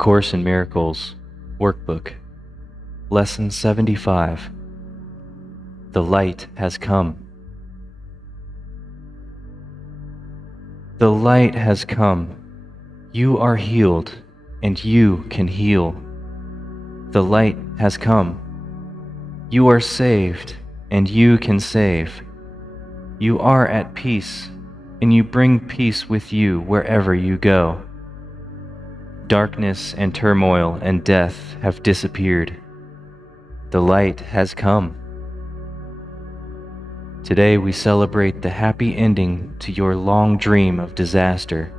Course in Miracles, Workbook, Lesson 75. The light has come. The light has come. You are healed, and you can heal. The light has come. You are saved, and you can save. You are at peace, and you bring peace with you wherever you go. Darkness and turmoil and death have disappeared. The light has come. Today we celebrate the happy ending to your long dream of disaster.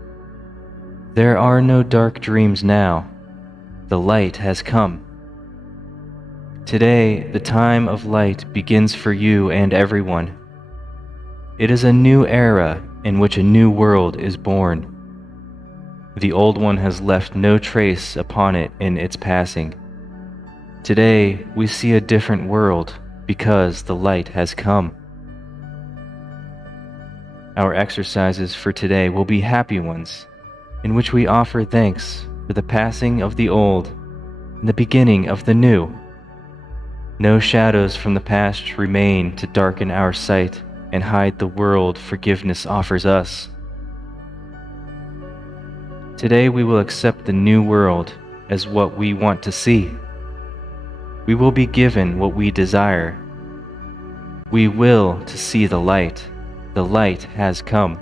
There are no dark dreams now. The light has come. Today, the time of light begins for you and everyone. It is a new era in which a new world is born. The old one has left no trace upon it in its passing. Today, we see a different world because the light has come. Our exercises for today will be happy ones, in which we offer thanks for the passing of the old and the beginning of the new. No shadows from the past remain to darken our sight and hide the world forgiveness offers us. Today we will accept the new world as what we want to see. We will be given what we desire. We will to see the light. The light has come.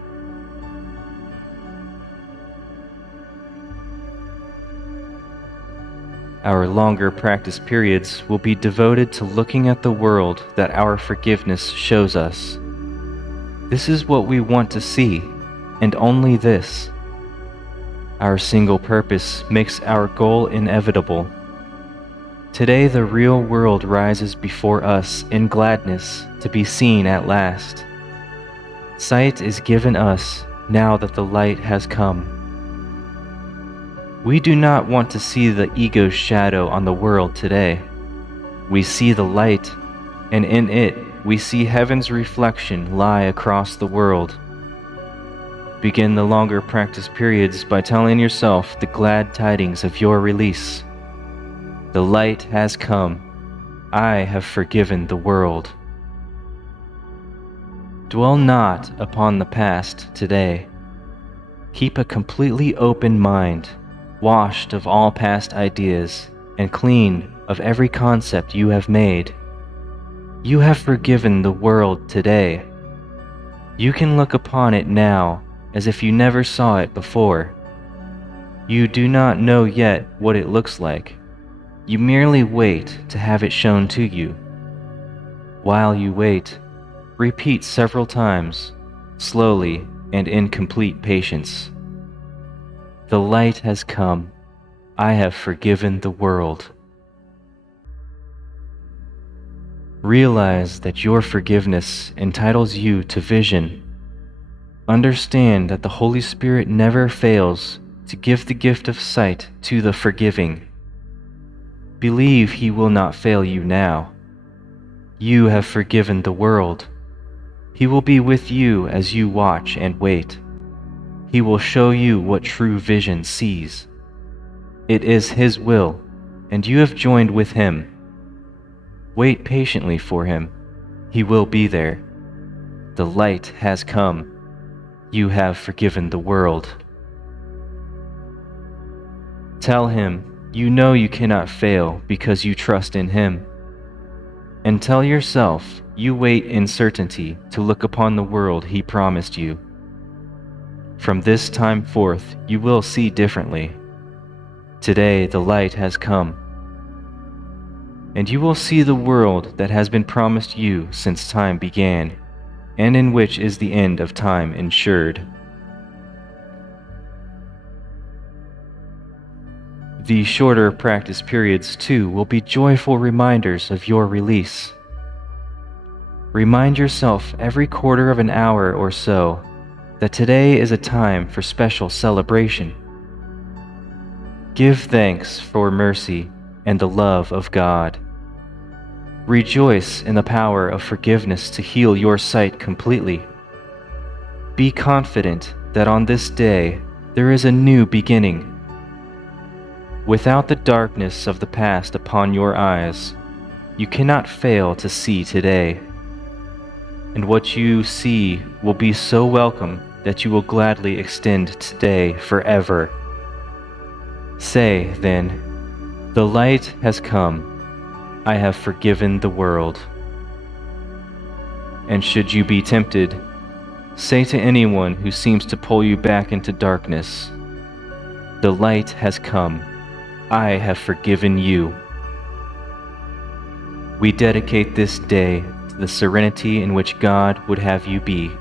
Our longer practice periods will be devoted to looking at the world that our forgiveness shows us. This is what we want to see, and only this. Our single purpose makes our goal inevitable. Today the real world rises before us in gladness to be seen at last. Sight is given us now that the light has come. We do not want to see the ego's shadow on the world today. We see the light, and in it we see heaven's reflection lie across the world. Begin the longer practice periods by telling yourself the glad tidings of your release. The light has come. I have forgiven the world. Dwell not upon the past today. Keep a completely open mind, washed of all past ideas and clean of every concept you have made. You have forgiven the world today. You can look upon it now as if you never saw it before. You do not know yet what it looks like. You merely wait to have it shown to you. While you wait, repeat several times, slowly and in complete patience. The light has come. I have forgiven the world. Realize that your forgiveness entitles you to vision. Understand that the Holy Spirit never fails to give the gift of sight to the forgiving. Believe He will not fail you now. You have forgiven the world. He will be with you as you watch and wait. He will show you what true vision sees. It is His will, and you have joined with Him. Wait patiently for Him. He will be there. The light has come. You have forgiven the world. Tell Him you know you cannot fail because you trust in Him. And tell yourself you wait in certainty to look upon the world He promised you. From this time forth you will see differently. Today the light has come. And you will see the world that has been promised you since time began, and in which is the end of time ensured. The shorter practice periods, too, will be joyful reminders of your release. Remind yourself every quarter of an hour or so that today is a time for special celebration. Give thanks for mercy and the love of God. Rejoice in the power of forgiveness to heal your sight completely. Be confident that on this day there is a new beginning. Without the darkness of the past upon your eyes, you cannot fail to see today. And what you see will be so welcome that you will gladly extend today forever. Say, then, the light has come. I have forgiven the world. And should you be tempted, say to anyone who seems to pull you back into darkness, the light has come. I have forgiven you. We dedicate this day to the serenity in which God would have you be.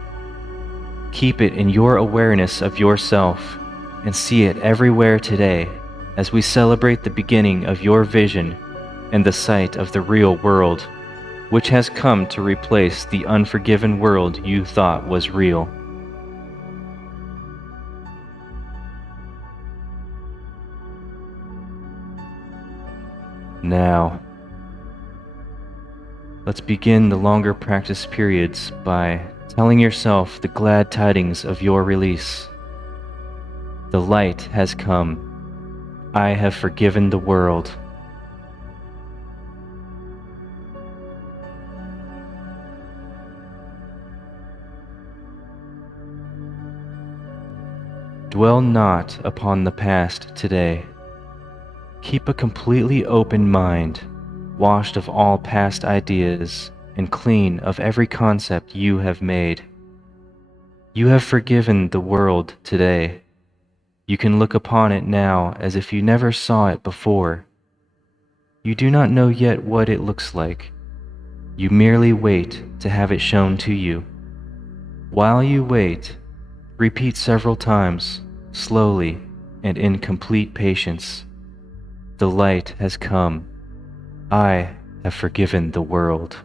Keep it in your awareness of yourself and see it everywhere today as we celebrate the beginning of your vision and the sight of the real world, which has come to replace the unforgiven world you thought was real. Now, let's begin the longer practice periods by telling yourself the glad tidings of your release. The light has come. I have forgiven the world. Dwell not upon the past today. Keep a completely open mind, washed of all past ideas and clean of every concept you have made. You have forgiven the world today. You can look upon it now as if you never saw it before. You do not know yet what it looks like. You merely wait to have it shown to you. While you wait, repeat several times, slowly and in complete patience. The light has come. I have forgiven the world.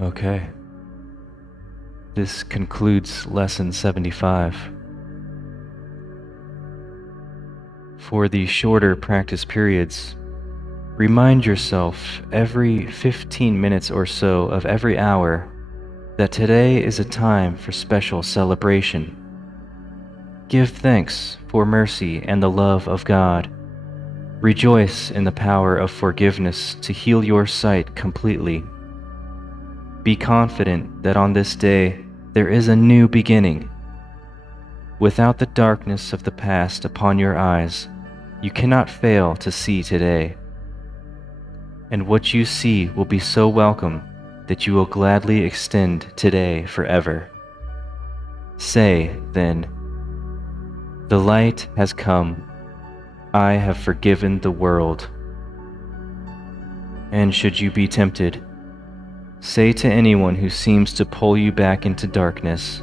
Okay. This concludes Lesson 75. For the shorter practice periods, remind yourself every 15 minutes or so of every hour that today is a time for special celebration. Give thanks for mercy and the love of God. Rejoice in the power of forgiveness to heal your sight completely. Be confident that on this day there is a new beginning. Without the darkness of the past upon your eyes, you cannot fail to see today. And what you see will be so welcome that you will gladly extend today forever. Say, then, the light has come. I have forgiven the world. And should you be tempted, say to anyone who seems to pull you back into darkness,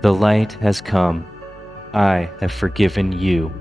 the light has come. I have forgiven you.